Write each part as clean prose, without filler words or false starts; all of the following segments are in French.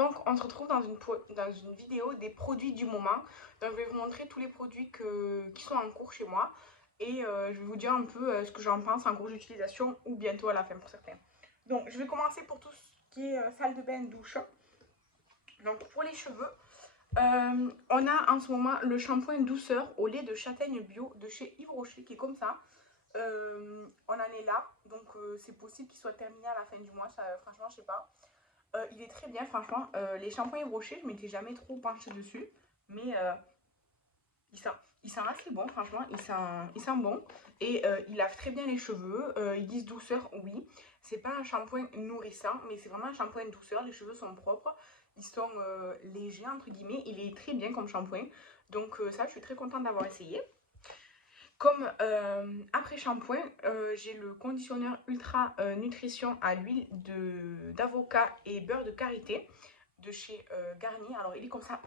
Donc on se retrouve dans une vidéo des produits du moment. Donc je vais vous montrer tous les produits qui sont en cours chez moi. Et je vais vous dire un peu ce que j'en pense en cours d'utilisation ou bientôt à la fin pour certains. Donc je vais commencer pour tout ce qui est salle de bain, douche. Donc pour les cheveux, on a en ce moment le shampoing douceur au lait de châtaigne bio de chez Yves Rocher qui est comme ça. On en est là, donc c'est possible qu'il soit terminé à la fin du mois, ça, franchement je sais pas. Il est très bien, franchement. Les shampoings Yves Rocher, je m'étais jamais trop penchée dessus. Mais il sent assez bon, franchement. Il sent bon. Et il lave très bien les cheveux. Ils disent douceur, oui. C'est pas un shampoing nourrissant, mais c'est vraiment un shampoing douceur. Les cheveux sont propres. Ils sont légers, entre guillemets. Il est très bien comme shampoing. Donc ça, je suis très contente d'avoir essayé. Comme après-shampoing, j'ai le conditionneur Ultra Nutrition à l'huile d'avocat et beurre de karité de chez Garnier. Alors, il est comme ça.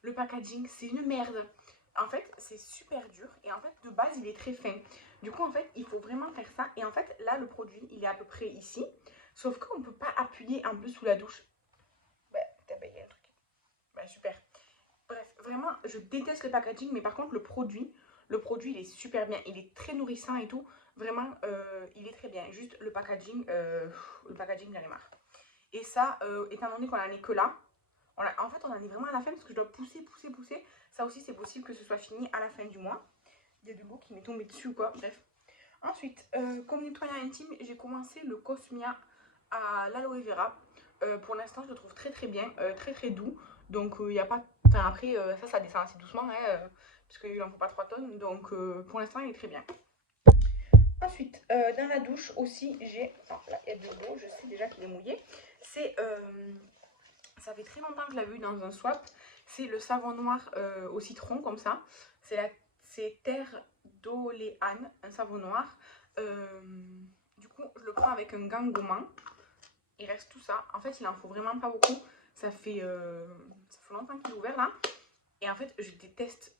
Le packaging, c'est une merde. En fait, c'est super dur. Et en fait, de base, il est très fin. Du coup, en fait, il faut vraiment faire ça. Et en fait, là, le produit, il est à peu près ici. Sauf qu'on ne peut pas appuyer un peu sous la douche. Bah, putain, bah, il y a un truc. Bah, super. Bref, vraiment, je déteste le packaging, mais par contre, le produit, il est super bien. Il est très nourrissant et tout. Vraiment, il est très bien. Juste le packaging, j'en ai marre. Et ça, étant donné qu'on en est que là, en fait, on en est vraiment à la fin parce que je dois pousser. Ça aussi, c'est possible que ce soit fini à la fin du mois. Il y a de l'eau qui m'est tombée dessus ou quoi. Bref. Ensuite, comme nettoyant intime, j'ai commencé le Cosmia à l'aloe vera. Pour l'instant, je le trouve très bien, très doux. Donc, il n'y a pas. Enfin, après, ça descend assez doucement, hein, parce qu'il n'en faut pas 3 tonnes. Donc, pour l'instant, il est très bien. Ensuite, dans la douche aussi, j'ai. Attends, là, il y a de l'eau, je sais déjà qu'il est mouillé. C'est. Ça fait très longtemps que je l'avais vu dans un swap. C'est le savon noir au citron, comme ça. C'est Terre d'Oléane, un savon noir. Du coup, je le prends avec un gant gommant. Il reste tout ça. En fait, il en faut vraiment pas beaucoup. Ça fait longtemps qu'il est ouvert là. Et en fait, je déteste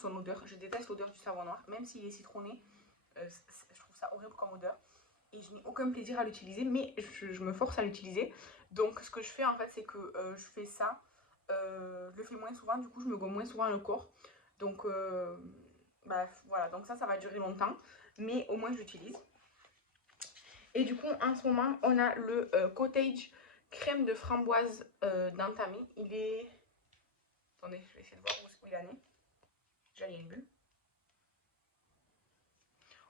son odeur. Je déteste l'odeur du savon noir. Même s'il est citronné, je trouve ça horrible comme odeur. Et je n'ai aucun plaisir à l'utiliser, mais je me force à l'utiliser. Donc, ce que je fais en fait, c'est que je fais ça. Je le fais moins souvent, du coup, je me gomme moins souvent le corps. Donc, bah, voilà. Donc, ça va durer longtemps. Mais au moins, je l'utilise. Et du coup, en ce moment, on a le Cottage crème de framboise d'Antami. Il est. Attendez, je vais essayer de voir où il en est. Déjà, il y a une bulle.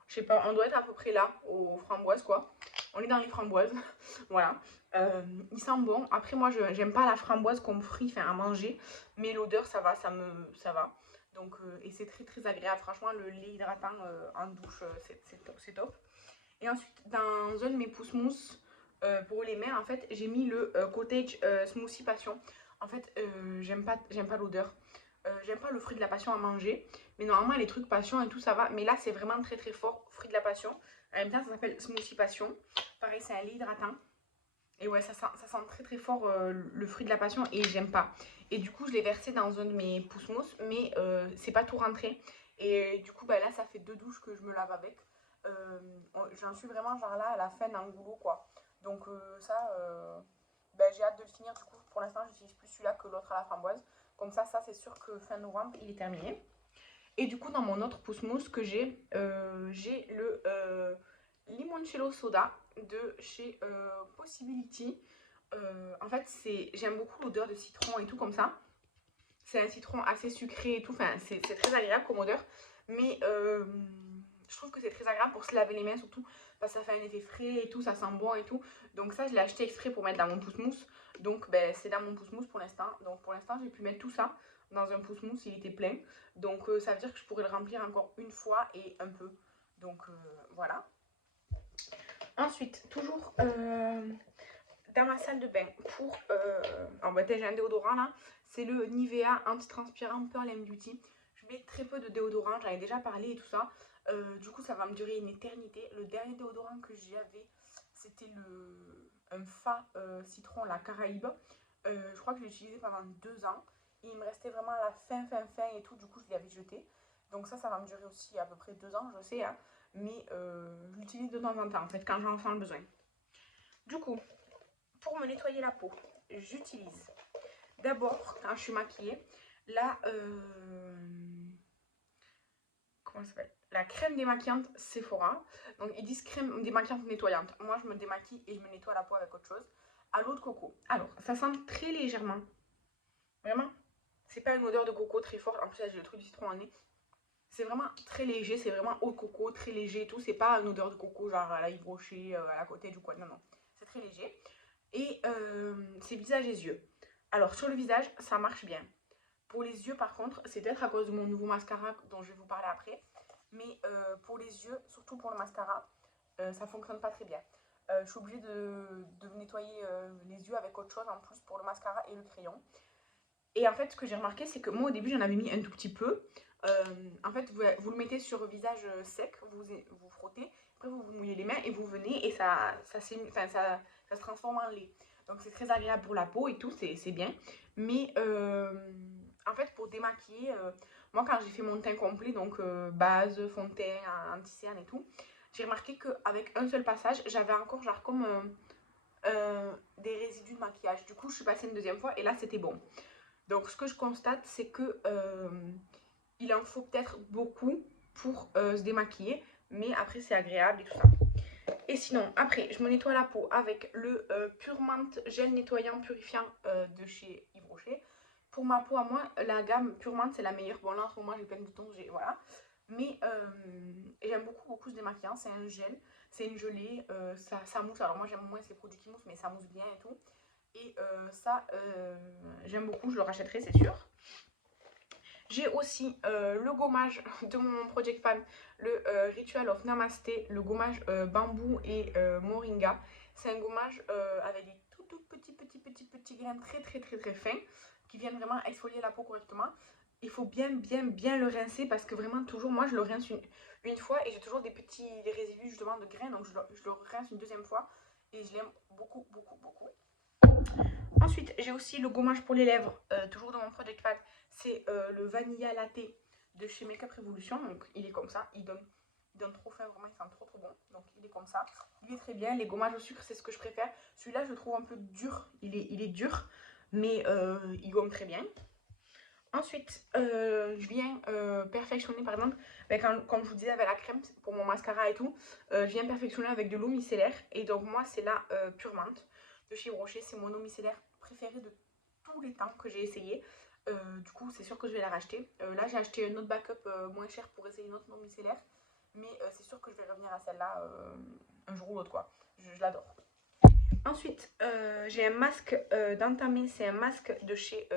Je sais pas, on doit être à peu près là, aux framboises, quoi. On est dans les framboises. Voilà. Il sent bon. Après, moi, j'aime pas la framboise comme fruit, enfin, à manger. Mais l'odeur, ça va, ça va. Donc, et c'est très agréable. Franchement, le lait hydratant en douche, c'est top. Et ensuite, dans un de mes pousse-mousse pour les mains, en fait, j'ai mis le Cottage Smoothie Passion. En fait, j'aime pas l'odeur. J'aime pas le fruit de la passion à manger. Mais normalement, les trucs passion et tout, ça va. Mais là, c'est vraiment très fort, fruit de la passion. En même temps, ça s'appelle Smoothie Passion. Pareil, c'est un lait hydratant. Et ouais, ça sent très fort le fruit de la passion et j'aime pas. Et du coup, je l'ai versé dans un de mes pousse-mousse, mais c'est pas tout rentré. Et du coup, bah, là, ça fait 2 douches que je me lave avec. J'en suis vraiment genre là à la fin d'un goulot, quoi. Donc bah, j'ai hâte de le finir. Du coup, pour l'instant, j'utilise plus celui-là que l'autre à la framboise. Comme ça, c'est sûr que fin novembre, il est terminé. Et du coup, dans mon autre pousse-mousse que j'ai le limoncello soda de chez Possibility. En fait, j'aime beaucoup l'odeur de citron et tout comme ça. C'est un citron assez sucré et tout. Enfin, c'est très agréable comme odeur. Mais je trouve que c'est très agréable pour se laver les mains surtout. Parce que ça fait un effet frais et tout, ça sent bon et tout. Donc ça, je l'ai acheté exprès pour mettre dans mon pousse-mousse. Donc ben, c'est dans mon pousse-mousse pour l'instant. Donc pour l'instant, j'ai pu mettre tout ça dans un pousse-mousse, il était plein. Donc ça veut dire que je pourrais le remplir encore une fois et un peu. Donc voilà. Ensuite, toujours dans ma salle de bain, pour en baptême, j'ai un déodorant là. C'est le Nivea Antitranspirant Pearl Beauty. Je mets très peu de déodorant, j'en ai déjà parlé et tout ça. Du coup, ça va me durer une éternité. Le dernier déodorant que j'avais, c'était un Fa citron, la Caraïbe. Je crois que je l'ai utilisé pendant 2 ans. Et il me restait vraiment à la fin et tout. Du coup, je l'avais jeté. Donc ça va me durer aussi à peu près 2 ans, je sais. Hein, mais je l'utilise de temps en temps, en fait, quand j'en sens le besoin. Du coup, pour me nettoyer la peau, j'utilise D'abord, quand je suis maquillée, là, comment ça s'appelle? La crème démaquillante Sephora. Donc ils disent crème démaquillante nettoyante. Moi je me démaquille et je me nettoie la peau avec autre chose. À l'eau de coco. Alors, ça sent très légèrement. Vraiment, c'est pas une odeur de coco très forte. En plus, j'ai le truc du citron en nez. C'est vraiment très léger, c'est vraiment eau de coco, très léger et tout. C'est pas une odeur de coco genre à la Yves Rocher, à la côté du quoi. Non, non. C'est très léger. Et c'est visage et yeux. Alors, sur le visage, ça marche bien. Pour les yeux, par contre, c'est peut-être à cause de mon nouveau mascara dont je vais vous parler après. Mais pour les yeux, surtout pour le mascara, ça fonctionne pas très bien. Je suis obligée de nettoyer les yeux avec autre chose en plus pour le mascara et le crayon. Et en fait, ce que j'ai remarqué, c'est que moi, au début, j'en avais mis un tout petit peu. En fait, vous le mettez sur le visage sec, vous frottez, après vous mouillez les mains et vous venez et ça se transforme en lait. Donc c'est très agréable pour la peau et tout, c'est bien. Mais en fait, pour démaquiller, moi quand j'ai fait mon teint complet, donc base, fond de teint, anti-cerne et tout, j'ai remarqué qu'avec un seul passage, j'avais encore genre comme des résidus de maquillage. Du coup, je suis passée une deuxième fois et là, c'était bon. Donc ce que je constate, c'est que il en faut peut-être beaucoup pour se démaquiller, mais après c'est agréable et tout ça. Et sinon, après, je me nettoie la peau avec le Purement Gel Nettoyant Purifiant de chez Yves Rocher. Pour ma peau à moi, la gamme Purement c'est la meilleure. Bon là en ce moment j'ai plein de boutons, voilà. Mais j'aime beaucoup, beaucoup ce démaquillant. C'est un gel, c'est une gelée, ça mousse. Alors moi j'aime moins ces produits qui moussent, mais ça mousse bien et tout. Et ça, j'aime beaucoup, je le rachèterai, c'est sûr. J'ai aussi le gommage de mon Project Pan, le Ritual of Namasté, le gommage bambou et moringa. C'est un gommage avec des tout petits grains très fins qui viennent vraiment exfolier la peau correctement. Il faut bien le rincer parce que vraiment toujours, moi je le rince une fois et j'ai toujours des petits résidus justement de grains, donc je le rince une deuxième fois et je l'aime beaucoup. Ensuite, j'ai aussi le gommage pour les lèvres, toujours dans mon Project Pan. C'est le Vanilla Latte de chez Makeup Revolution. Donc, il est comme ça. Il donne trop fin, vraiment, il sent trop bon. Donc, il est comme ça. Il est très bien. Les gommages au sucre, c'est ce que je préfère. Celui-là, je le trouve un peu dur. Il est dur, mais il gomme très bien. Ensuite, je viens perfectionner, par exemple, comme je vous disais avec la crème pour mon mascara et tout, je viens perfectionner avec de l'eau micellaire. Et donc, moi, c'est la Pure Menthe de chez Rocher. C'est mon eau micellaire préférée de tous les temps que j'ai essayé. Du coup, c'est sûr que je vais la racheter. Là, j'ai acheté une autre backup moins chère pour essayer une autre eau micellaire. Mais c'est sûr que je vais revenir à celle-là un jour ou l'autre, quoi. Je l'adore. Ensuite, j'ai un masque d'entamer. C'est un masque de chez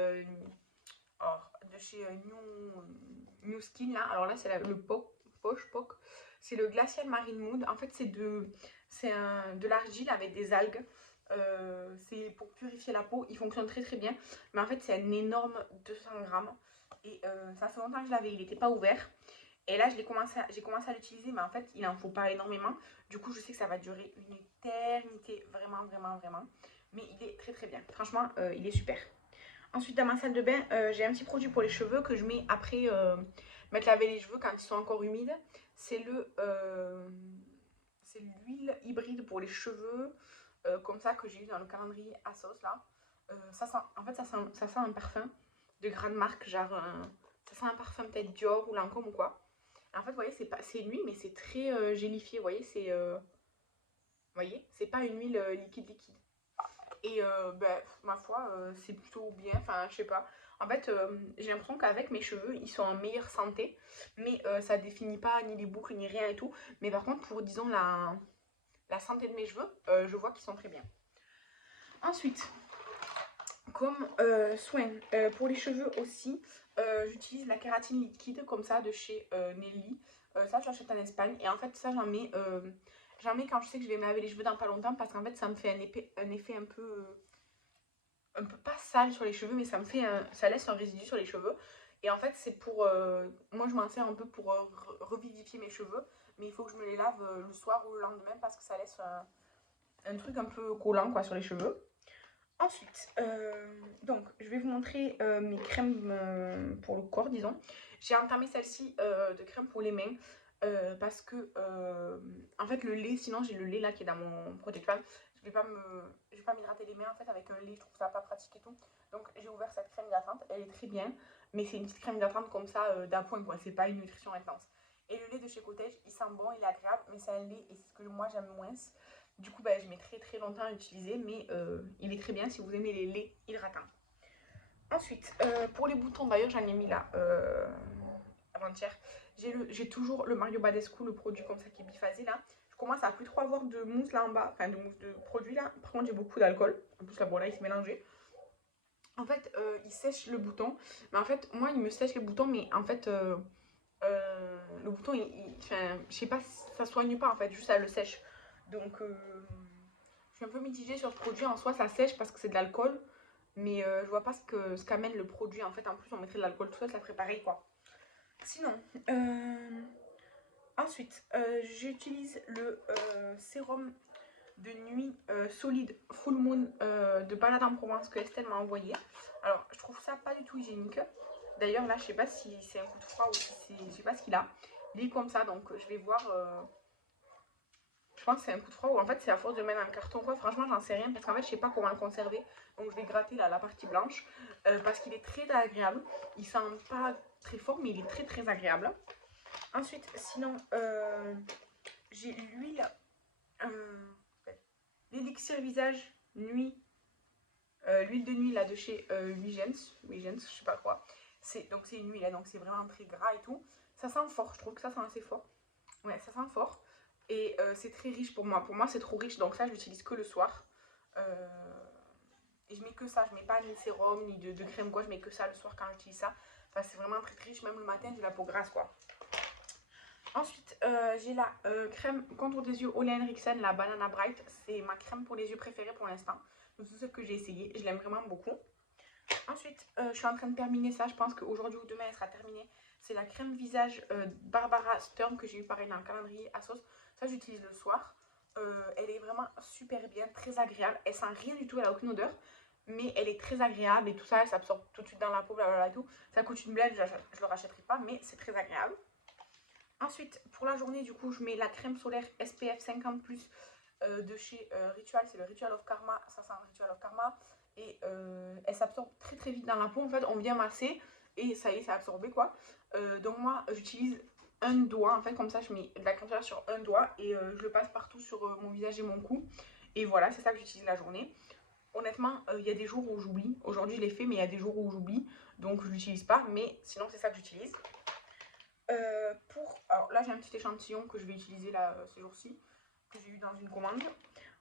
New Skin là. Alors là c'est le POC. C'est le Glacial Marine Mood. En fait c'est de l'argile avec des algues. C'est pour purifier la peau. Il fonctionne très bien. Mais en fait c'est un énorme 200 grammes. Et ça fait longtemps que je l'avais. Il n'était pas ouvert. Et là j'ai commencé à l'utiliser. Mais en fait il n'en faut pas énormément. Du coup je sais que ça va durer une éternité. Vraiment. Mais il est très bien. Franchement il est super. Ensuite, dans ma salle de bain, j'ai un petit produit pour les cheveux que je mets après mettre laver les cheveux quand ils sont encore humides. C'est l'huile hybride pour les cheveux, comme ça que j'ai eu dans le calendrier ASOS là. En fait, ça sent un parfum de grande marque, genre ça sent un parfum peut-être Dior ou Lancôme ou quoi. Et en fait, vous voyez, c'est une huile, mais c'est très gélifié. Vous voyez, c'est pas une huile liquide. Et ma foi, c'est plutôt bien. Enfin, je sais pas. En fait, j'ai l'impression qu'avec mes cheveux, ils sont en meilleure santé. Mais ça définit pas ni les boucles ni rien et tout. Mais par contre, pour disons la santé de mes cheveux, je vois qu'ils sont très bien. Ensuite, comme soin pour les cheveux aussi, j'utilise la kératine liquide comme ça de chez Nelly. Ça, je l'achète en Espagne. Et en fait, ça, j'en mets quand je sais que je vais me laver les cheveux dans pas longtemps parce qu'en fait, ça me fait un effet un peu pas sale sur les cheveux, mais ça laisse un résidu sur les cheveux. Et en fait, c'est pour. Moi, je m'en sers un peu pour revivifier mes cheveux, mais il faut que je me les lave le soir ou le lendemain parce que ça laisse un truc un peu collant quoi, sur les cheveux. Ensuite, donc, je vais vous montrer mes crèmes pour le corps, disons. J'ai entamé celle-ci de crème pour les mains. Parce que en fait le lait, sinon j'ai le lait là qui est dans mon Project Pan, je vais pas m'hydrater les mains en fait avec un lait, je trouve ça pas pratique et tout. Donc j'ai ouvert cette crème hydratante, elle est très bien, mais c'est une petite crème hydratante comme ça d'appoint quoi, c'est pas une nutrition intense. Et le lait de chez Cottage, il sent bon, il est agréable, mais c'est un lait et c'est ce que moi j'aime moins. Du coup, je mets très longtemps à l'utiliser, mais il est très bien si vous aimez les laits hydratants. Ensuite, pour les boutons, d'ailleurs, j'en ai mis là avant-hier. J'ai toujours le Mario Badescu, le produit comme ça qui est biphasé là. Je commence à plus trop avoir de mousse là en bas, enfin de mousse de produit là. Par contre, j'ai beaucoup d'alcool. En plus, là, bon, là, il s'est mélangé. En fait, il sèche le bouton. Mais en fait, moi, il me sèche les boutons, mais en fait, le bouton, enfin, je sais pas, ça soigne pas en fait, juste ça le sèche. Donc, je suis un peu mitigée sur ce produit. En soi, ça sèche parce que c'est de l'alcool. Mais je vois pas ce qu'amène le produit. En fait, en plus, on mettrait de l'alcool tout seul, ça ferait pareil quoi. Sinon, ensuite, j'utilise le sérum de nuit solide Full Moon de Balade en Provence que Estelle m'a envoyé. Alors, je trouve ça pas du tout hygiénique. D'ailleurs, là, je sais pas si c'est un coup de froid ou si c'est. Je sais pas ce qu'il a. Il est comme ça, donc je vais voir. Je pense que c'est un coup de froid ou en fait c'est à force de mettre dans le carton quoi. Franchement, j'en sais rien parce qu'en fait, je sais pas comment le conserver. Donc, je vais gratter là, la partie blanche parce qu'il est très agréable. Il sent pas très fort, mais il est très agréable. Ensuite, sinon, j'ai l'huile, l'élixir visage nuit, l'huile de nuit là de chez Wigens, je sais pas quoi. Donc c'est une huile, donc c'est vraiment très gras et tout. Ça sent fort, je trouve que ça sent assez fort. Ouais, ça sent fort. Et c'est très riche pour moi. Pour moi, c'est trop riche, donc ça, je l'utilise que le soir. Et je mets que ça, je mets pas ni sérum, ni de crème quoi, je mets que ça le soir quand j'utilise ça. Enfin, c'est vraiment très riche, même le matin, j'ai la peau grasse quoi. Ensuite, j'ai la crème contour des yeux Ole Henriksen, la Banana Bright. C'est ma crème pour les yeux préférée pour l'instant. De tout ce que j'ai essayé, je l'aime vraiment beaucoup. Ensuite, je suis en train de terminer ça. Je pense qu'aujourd'hui ou demain, elle sera terminée. C'est la crème visage Barbara Sturm que j'ai eu pareil dans le calendrier à sauce. Ça, j'utilise le soir. Elle est vraiment super bien, très agréable. Elle sent rien du tout, elle a aucune odeur. Mais elle est très agréable et tout ça, elle s'absorbe tout de suite dans la peau, blablabla et tout. Ça coûte une blague, je ne le rachèterai pas, mais c'est très agréable. Ensuite, pour la journée, du coup, je mets la crème solaire SPF 50+, de chez Ritual. C'est le Ritual of Karma. Ça, c'est un Ritual of Karma. Et elle s'absorbe très vite dans la peau. En fait, on vient masser et ça y est, c'est absorbé, quoi. Donc moi, j'utilise un doigt. En fait, comme ça, je mets de la crème solaire sur un doigt et je le passe partout sur mon visage et mon cou. Et voilà, c'est ça que j'utilise la journée. Honnêtement, il y a des jours où j'oublie. Aujourd'hui, je l'ai fait, mais il y a des jours où j'oublie. Donc, je l'utilise pas. Mais sinon, c'est ça que j'utilise. Alors là j'ai un petit échantillon que je vais utiliser là ces jours-ci, que j'ai eu dans une commande.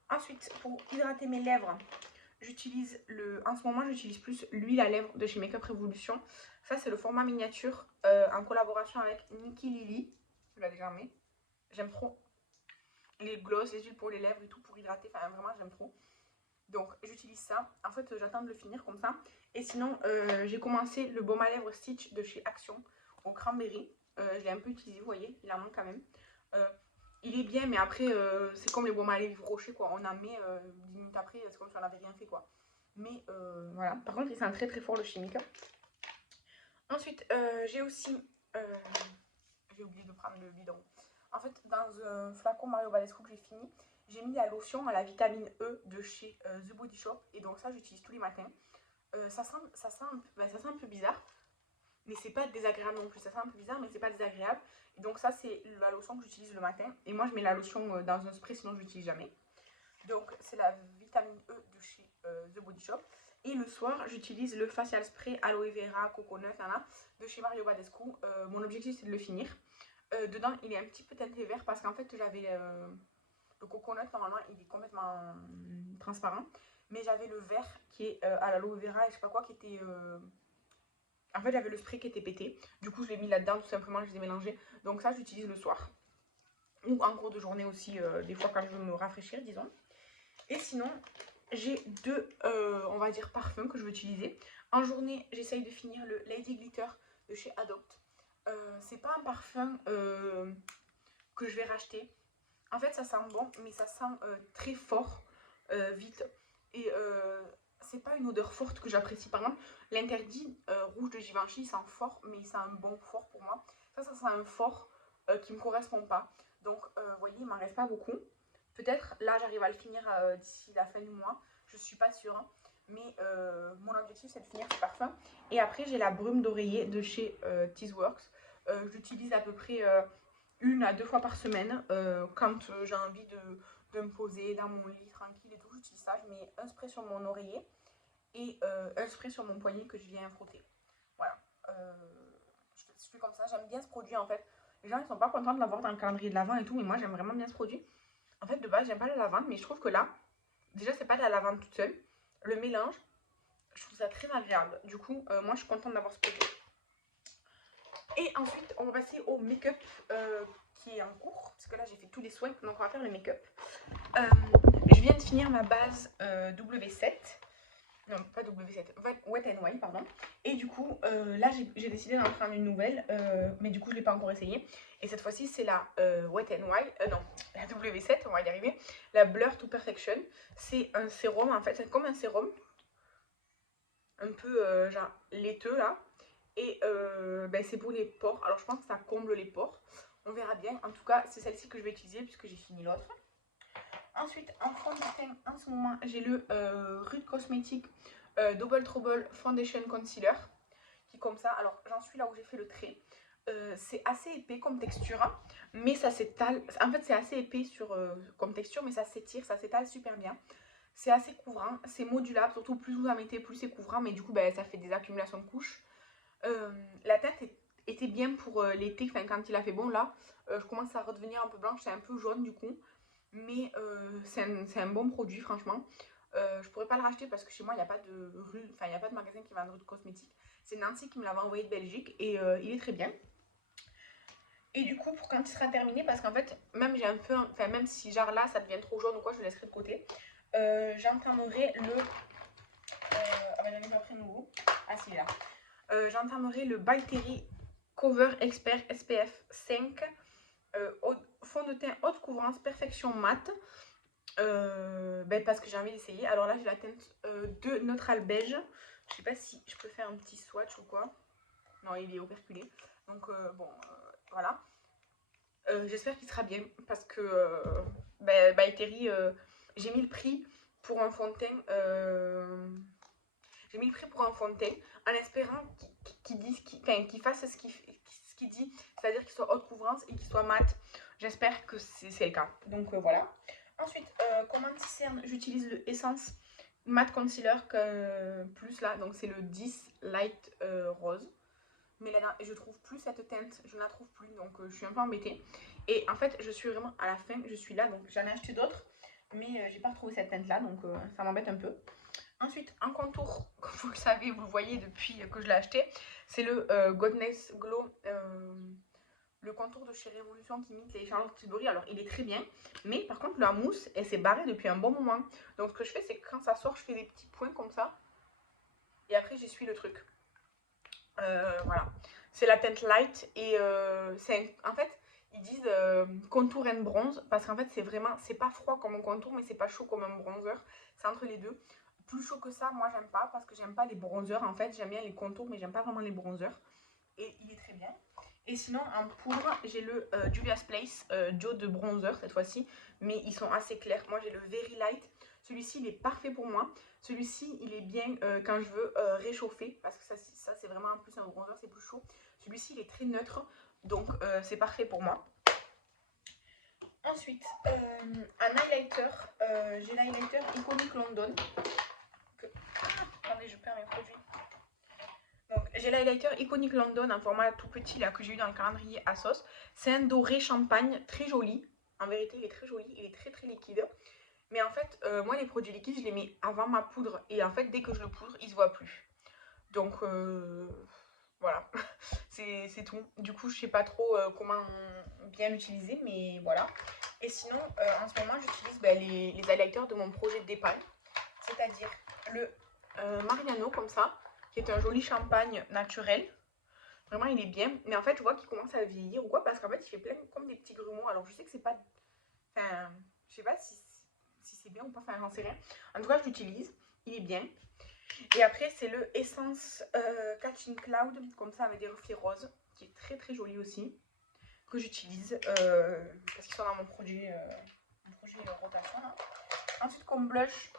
Ensuite, pour hydrater mes lèvres, j'utilise en ce moment j'utilise plus l'huile à lèvres de chez Makeup Revolution. Ça c'est le format miniature en collaboration avec Nikki Lily. Je l'avais déjà mis. J'aime trop les gloss, les huiles pour les lèvres et tout pour hydrater, enfin vraiment j'aime trop. Donc j'utilise ça. En fait j'attends de le finir comme ça. Et sinon j'ai commencé le baume à lèvres Stitch de chez Action au cranberry. Je l'ai un peu utilisé, vous voyez, il en manque quand même. Il est bien, mais après, c'est comme les baumes à lèvres rochers, quoi. On en met 10 minutes après, c'est comme si on n'avait rien fait, quoi. Mais voilà. Par contre, il sent très fort le chimique. Ensuite, j'ai aussi. J'ai oublié de prendre le bidon. En fait, dans un flacon Mario Badescu que j'ai fini, j'ai mis la lotion à la vitamine E de chez The Body Shop. Et donc, ça, j'utilise tous les matins. Ça sent un peu bizarre. Mais c'est pas désagréable non plus, ça sent un peu bizarre mais c'est pas désagréable. Et donc ça c'est la lotion que j'utilise le matin. Et moi je mets la lotion dans un spray sinon je l'utilise jamais. Donc c'est la vitamine E de chez The Body Shop. Et le soir j'utilise le facial spray aloe vera coconut de chez Mario Badescu. Mon objectif c'est de le finir. Dedans il est un petit peu teinté vert parce qu'en fait j'avais le coconut normalement il est complètement transparent. Mais j'avais le vert qui est à l'aloe vera et je sais pas quoi qui était... En fait, j'avais le spray qui était pété. Du coup, je l'ai mis là-dedans, tout simplement, je les ai mélangés. Donc ça, j'utilise le soir. Ou en cours de journée aussi, des fois quand je veux me rafraîchir, disons. Et sinon, j'ai deux, on va dire, parfums que je veux utiliser. En journée, j'essaye de finir le Lady Glitter de chez Adopt. C'est pas un parfum que je vais racheter. En fait, ça sent bon, mais ça sent très fort, vite. Et c'est pas une odeur forte que j'apprécie. Par exemple, l'interdit rouge de Givenchy, il sent fort, mais il sent un bon fort pour moi. Ça sent un fort qui me correspond pas. Donc, vous voyez, il m'en reste pas beaucoup. Peut-être là j'arrive à le finir d'ici la fin du mois, je suis pas sûre, hein. Mais mon objectif c'est de finir ce parfum. Et après j'ai la brume d'oreiller de chez Teaseworks. J'utilise à peu près 1 à 2 fois par semaine quand j'ai envie de me poser dans mon lit tranquille et tout. J'utilise ça, je mets un spray sur mon oreiller et un spray sur mon poignet que je viens frotter. Voilà, je fais comme ça, j'aime bien ce produit en fait. Les gens ils sont pas contents de l'avoir dans le calendrier de l'Avent et tout, mais moi j'aime vraiment bien ce produit. En fait de base j'aime pas la lavande, mais je trouve que là, déjà c'est pas de la lavande toute seule. Le mélange, je trouve ça très agréable. Du coup, moi je suis contente d'avoir ce produit. Et ensuite, on va passer au make-up qui est en cours. Parce que là, j'ai fait tous les soins, donc on va faire le make-up. Je viens de finir ma base W7. Non, pas W7, Wet n Wild, pardon. Et du coup, là, j'ai décidé d'en prendre une nouvelle. Mais du coup, je ne l'ai pas encore essayée. Et cette fois-ci, c'est la Wet n Wild. Non, la W7, on va y arriver. La Blur to Perfection. C'est un sérum, en fait. C'est comme un sérum. Un peu, genre, laiteux, là. Et ben, c'est pour les pores. Alors je pense que ça comble les pores. On verra bien. En tout cas, c'est celle-ci que je vais utiliser puisque j'ai fini l'autre. Ensuite, en fond de teint, en ce moment, j'ai le Rude Cosmetics Double Trouble Foundation Concealer. Qui est comme ça. Alors j'en suis là où j'ai fait le trait. C'est assez épais comme texture. Hein, mais ça s'étale. En fait, c'est assez épais comme texture, mais ça s'étire, ça s'étale super bien. C'est assez couvrant, c'est modulable. Surtout plus vous en mettez, plus c'est couvrant. Mais du coup, ben, ça fait des accumulations de couches. La teinte était bien pour l'été, enfin quand il a fait bon là, je commence à redevenir un peu blanche, c'est un peu jaune du coup, mais c'est un bon produit franchement. Je pourrais pas le racheter parce que chez moi il n'y a pas de rue, enfin il n'y a pas de magasin qui vend de cosmétiques. C'est Nancy qui me l'avait envoyé de Belgique et il est très bien. Et du coup pour quand il sera terminé, parce qu'en fait même j'ai un peu, enfin même si genre là ça devient trop jaune ou quoi, je le laisserai de côté. J'entamerai le, ah ben j'en ai pas pris nouveau, ah si là. J'entamerai le By Terry Cover Expert SPF 5 fond de teint haute couvrance perfection mat, ben parce que j'ai envie d'essayer. Alors là j'ai la teinte de Neutral Beige. Je sais pas si je peux faire un petit swatch ou quoi. Non, il est operculé. Donc bon, voilà. J'espère qu'il sera bien parce que ben, By Terry, j'ai mis le prix pour un fond de teint. J'ai mis le prix pour un fond de teint en espérant qu'il fasse ce qu'il dit, c'est-à-dire qu'il soit haute couvrance et qu'il soit mat. J'espère que c'est le cas. Donc voilà. Ensuite, comme anti-cerne, j'utilise le Essence Matte Concealer plus là. Donc c'est le 10 Light Rose. Mais là, je trouve plus cette teinte, je ne la trouve plus, donc je suis un peu embêtée. Et en fait, je suis vraiment à la fin, je suis là, donc j'en ai acheté d'autres, mais j'ai pas retrouvé cette teinte là, donc ça m'embête un peu. Ensuite, un contour, comme vous le savez, vous le voyez depuis que je l'ai acheté, c'est le Godness Glow, le contour de chez Révolution qui imite les Charlotte Tilbury. Alors, il est très bien, mais par contre, la mousse, elle s'est barrée depuis un bon moment. Donc, ce que je fais, c'est que quand ça sort, je fais des petits points comme ça, et après, j'essuie le truc. Voilà. C'est la teinte light, et en fait, ils disent contour and bronze, parce qu'en fait, c'est pas froid comme un contour, mais c'est pas chaud comme un bronzer. C'est entre les deux. Plus chaud que ça, moi j'aime pas parce que j'aime pas les bronzers en fait, j'aime bien les contours mais j'aime pas vraiment les bronzers. Et il est très bien. Et sinon en poudre, j'ai le Juvia's Place Joe de bronzer cette fois-ci, mais ils sont assez clairs. Moi j'ai le Very Light, celui-ci il est parfait pour moi. Celui-ci il est bien quand je veux réchauffer, parce que ça c'est vraiment plus un bronzer, c'est plus chaud. Celui-ci il est très neutre, donc c'est parfait pour moi. Ensuite, un highlighter, j'ai l'highlighter Iconic London. Attendez, je perds mes produits. Donc, j'ai l'highlighter Iconic London, un format tout petit là que j'ai eu dans le calendrier ASOS. C'est un doré champagne très joli. En vérité, il est très joli, il est très très liquide. Mais en fait, moi les produits liquides, je les mets avant ma poudre. Et en fait, dès que je le poudre, il se voit plus. Donc, voilà. C'est tout. Du coup, je sais pas trop comment bien l'utiliser, mais voilà. Et sinon, en ce moment, j'utilise les highlighters de mon projet d'épargne. C'est-à-dire le Mariano comme ça, qui est un joli champagne naturel. Vraiment, il est bien. Mais en fait, je vois qu'il commence à vieillir ou quoi, parce qu'en fait, il fait plein comme des petits grumeaux. Alors, je sais que c'est pas... Enfin, je sais pas si c'est bien ou pas, enfin, j'en sais rien. En tout cas, je l'utilise. Il est bien. Et après, c'est le Essence Catching Cloud, comme ça, avec des reflets roses, qui est très très joli aussi, que j'utilise, parce qu'ils sont dans mon projet bouger les rotations là. Ensuite comme blush,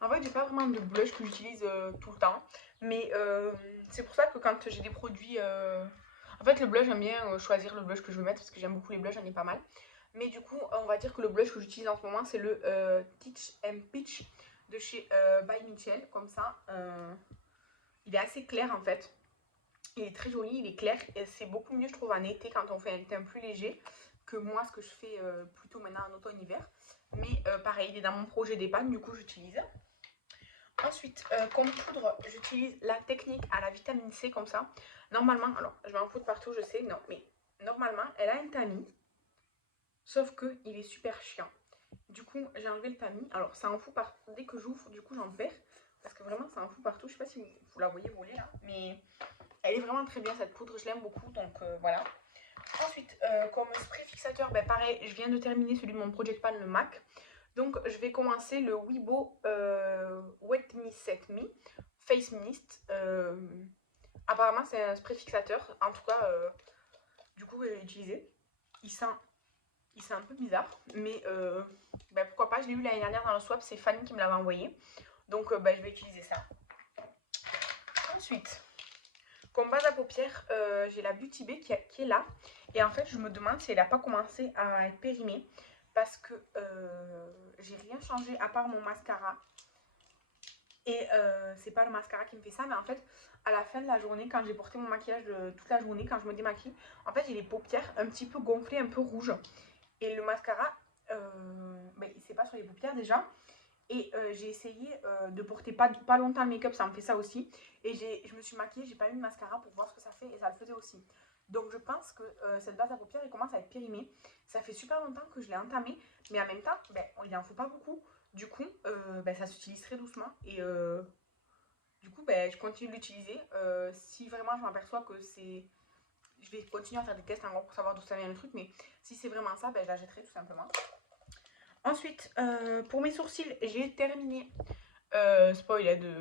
en fait j'ai pas vraiment de blush que j'utilise tout le temps. Mais c'est pour ça que quand j'ai des produits... En fait le blush, j'aime bien choisir le blush que je veux mettre parce que j'aime beaucoup les blushs, j'en ai pas mal. Mais du coup on va dire que le blush que j'utilise en ce moment c'est le Teach and Peach de chez By Michel. Comme ça, il est assez clair en fait. Il est très joli, il est clair et c'est beaucoup mieux je trouve en été quand on fait un teint plus léger que moi ce que je fais plutôt maintenant en automne-hiver. Mais pareil, il est dans mon projet d'épargne, du coup j'utilise. Ensuite, comme poudre, j'utilise la technique à la vitamine C comme ça. Normalement, alors je mets un poudre partout, je sais, non, mais normalement elle a un tamis, sauf que il est super chiant. Du coup, j'ai enlevé le tamis. Alors ça en fout partout, dès que j'ouvre, du coup j'en perds. Parce que vraiment ça en fout partout, je sais pas si vous la voyez voler là, mais... Elle est vraiment très bien cette poudre, je l'aime beaucoup, donc voilà. Ensuite, comme spray fixateur, ben, pareil, je viens de terminer celui de mon Project Pan, le MAC. Donc je vais commencer le Wibo Wet Me Set Me Face Mist. Apparemment c'est un spray fixateur, en tout cas, du coup je l'ai utilisé. Il sent un peu bizarre, mais ben, pourquoi pas, je l'ai eu l'année dernière dans le swap, c'est Fanny qui me l'avait envoyé. Donc ben, je vais utiliser ça. Ensuite... Comme base à paupières, j'ai la Beauty Bay qui est là. Et en fait, je me demande si elle n'a pas commencé à être périmée. Parce que j'ai rien changé à part mon mascara. Et c'est pas le mascara qui me fait ça. Mais en fait, à la fin de la journée, quand j'ai porté mon maquillage toute la journée, quand je me démaquille, en fait, j'ai les paupières un petit peu gonflées, un peu rouges. Et le mascara, ben, il ne s'est pas sur les paupières déjà. Et j'ai essayé de porter pas longtemps le make-up, ça me fait ça aussi. Et je me suis maquillée, j'ai pas mis de mascara pour voir ce que ça fait et ça le faisait aussi. Donc je pense que cette base à paupières, elle commence à être périmée. Ça fait super longtemps que je l'ai entamée, mais en même temps, ben, il en faut pas beaucoup. Du coup, ben, ça s'utilise très doucement et du coup, ben, je continue de l'utiliser. Si vraiment je m'aperçois que c'est... Je vais continuer à faire des tests encore pour savoir d'où ça vient le truc, mais si c'est vraiment ça, ben, je la jetterai tout simplement. Ensuite, pour mes sourcils, j'ai terminé, spoil de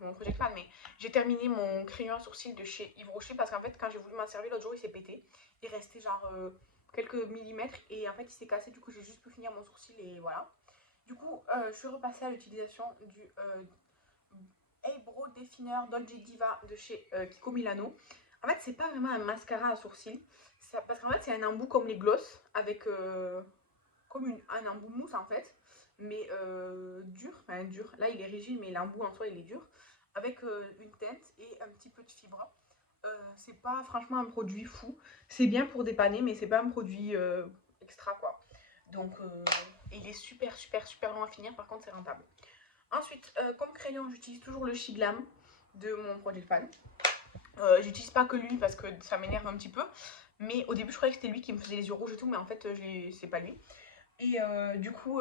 mon Project Pan, mais j'ai terminé mon crayon à sourcils de chez Yves Rocher parce qu'en fait, quand j'ai voulu m'en servir l'autre jour, il s'est pété. Il restait genre quelques millimètres et en fait, il s'est cassé. Du coup, j'ai juste pu finir mon sourcil et voilà. Du coup, je suis repassée à l'utilisation du Eyebrow Definer Dolce Diva de chez Kiko Milano. En fait, c'est pas vraiment un mascara à sourcils parce qu'en fait, c'est un embout comme les gloss avec... comme un embout mousse en fait, mais dur, enfin dur. Là il est rigide, mais l'embout en soi il est dur, avec une teinte et un petit peu de fibre. C'est pas franchement un produit fou, c'est bien pour dépanner, mais c'est pas un produit extra quoi. Donc il est super super super long à finir, par contre c'est rentable. Ensuite, comme crayon, j'utilise toujours le Shiglam de mon Project Pan. J'utilise pas que lui parce que ça m'énerve un petit peu, mais au début je croyais que c'était lui qui me faisait les yeux rouges et tout, mais en fait c'est pas lui. Et du coup,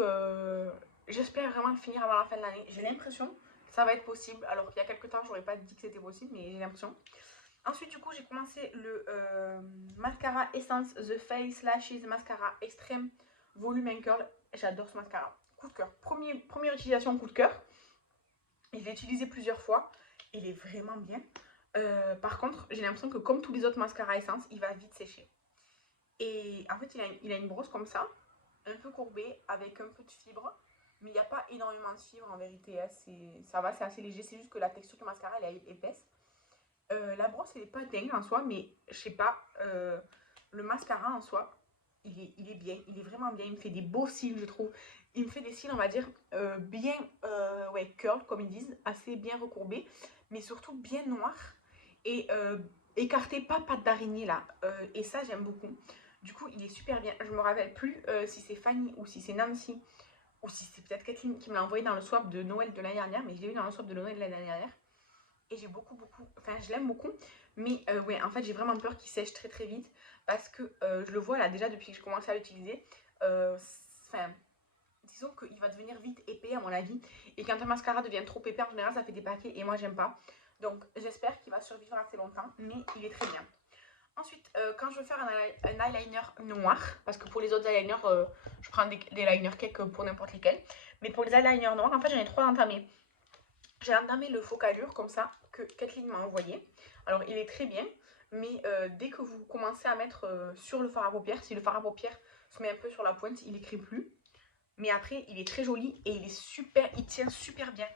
j'espère vraiment le finir avant la fin de l'année. J'ai l'impression que ça va être possible. Alors qu'il y a quelques temps, j'aurais pas dit que c'était possible, mais j'ai l'impression. Ensuite, du coup, j'ai commencé le Mascara Essence The Face Lashes Mascara Extreme Volume and Curl. J'adore ce mascara. Coup de cœur. Première utilisation, coup de cœur. Et je l'ai utilisé plusieurs fois. Il est vraiment bien. Par contre, j'ai l'impression que comme tous les autres mascaras Essence, il va vite sécher. Et en fait, il a une brosse comme ça, un peu courbée, avec un peu de fibre. Mais il n'y a pas énormément de fibre en vérité. Hein. Ça va, c'est assez léger. C'est juste que la texture du mascara, elle est épaisse. La brosse, elle n'est pas dingue en soi, mais je sais pas. Le mascara en soi, il est bien. Il est vraiment bien. Il me fait des beaux cils, je trouve. Il me fait des cils, on va dire, bien ouais, curl, comme ils disent, assez bien recourbés, mais surtout bien noirs. Et écarté, pas patte d'araignée là. Et ça, j'aime beaucoup. Du coup, il est super bien. Je me rappelle plus si c'est Fanny ou si c'est Nancy ou si c'est peut-être Kathleen qui me l'a envoyé dans le swap de Noël de l'année dernière, mais je l'ai eu dans le swap de Noël de l'année dernière. Et j'ai beaucoup, enfin je l'aime beaucoup, mais ouais, en fait j'ai vraiment peur qu'il sèche très très vite parce que je le vois là déjà depuis que j'ai commencé à l'utiliser. Enfin, disons qu'il va devenir vite épais à mon avis. Et quand un mascara devient trop épais, en général ça fait des paquets et moi j'aime pas. Donc j'espère qu'il va survivre assez longtemps, mais il est très bien. Ensuite, quand je veux faire un eyeliner noir, parce que pour les autres eyeliners, je prends des liners cake pour n'importe lesquels. Mais pour les eyeliners noirs, en fait, j'en ai trois entamés. J'ai entamé le Focalure, comme ça, que Kathleen m'a envoyé. Alors, il est très bien, mais dès que vous commencez à mettre sur le fard à paupières, si le fard à paupières se met un peu sur la pointe, il n'écrit plus. Mais après, il est très joli et il est super, il tient super bien.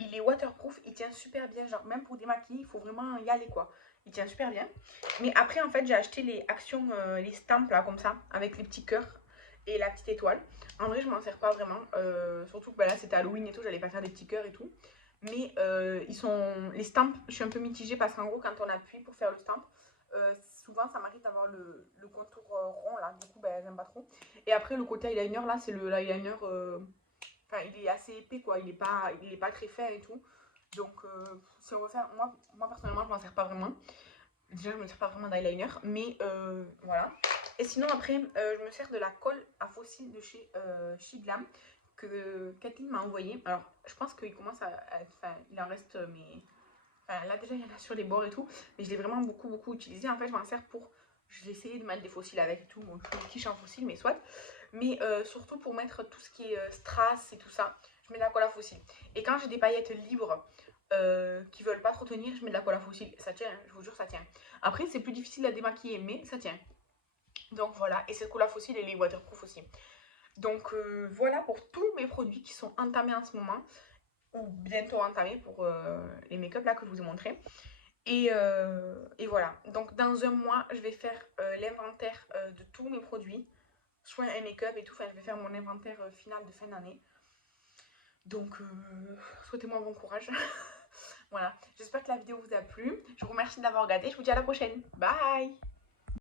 Il est waterproof, il tient super bien. Genre, même pour démaquiller, il faut vraiment y aller quoi. Il tient super bien. Mais après, en fait, j'ai acheté les actions, les stamps là, comme ça, avec les petits cœurs et la petite étoile. En vrai, je m'en sers pas vraiment. Surtout que bah, là, c'était Halloween et tout, j'allais pas faire des petits cœurs et tout. Mais ils sont. Les stamps, je suis un peu mitigée parce qu'en gros, quand on appuie pour faire le stamp, souvent ça m'arrive d'avoir le contour rond là. Du coup, bah, j'aime pas trop. Et après, le côté eyeliner là, c'est le eyeliner. Enfin, il est assez épais quoi. Il est pas très fin et tout. Donc, si on veut faire. Moi personnellement, je m'en sers pas vraiment. Déjà, je me sers pas vraiment d'eyeliner. Mais voilà. Et sinon, après, je me sers de la colle à fossiles de chez Shiglam que Kathleen m'a envoyé. Alors, je pense qu'il commence à être. Enfin, il en reste, mais. Enfin, là, déjà, il y en a sur les bords et tout. Mais je l'ai vraiment beaucoup utilisé. En fait, je m'en sers pour. J'ai essayé de mettre des fossiles avec et tout. Bon, je suis quiche en fossiles, mais soit. Mais surtout pour mettre tout ce qui est strass et tout ça, je mets de la colle à fossile. Et quand j'ai des paillettes libres qui veulent pas trop tenir, je mets de la colle à fossile. Ça tient, hein, je vous jure, ça tient. Après, c'est plus difficile à démaquiller, mais ça tient. Donc voilà, et cette colle à fossile, elle est waterproof aussi. Donc voilà pour tous mes produits qui sont entamés en ce moment, ou bientôt entamés pour les make-up là que je vous ai montré. Et voilà, donc dans un mois, je vais faire l'inventaire de tous mes produits, soins et make-up et tout. Enfin, je vais faire mon inventaire final de fin d'année. Donc, souhaitez-moi bon courage. Voilà, j'espère que la vidéo vous a plu. Je vous remercie de l'avoir regardée. Je vous dis à la prochaine. Bye!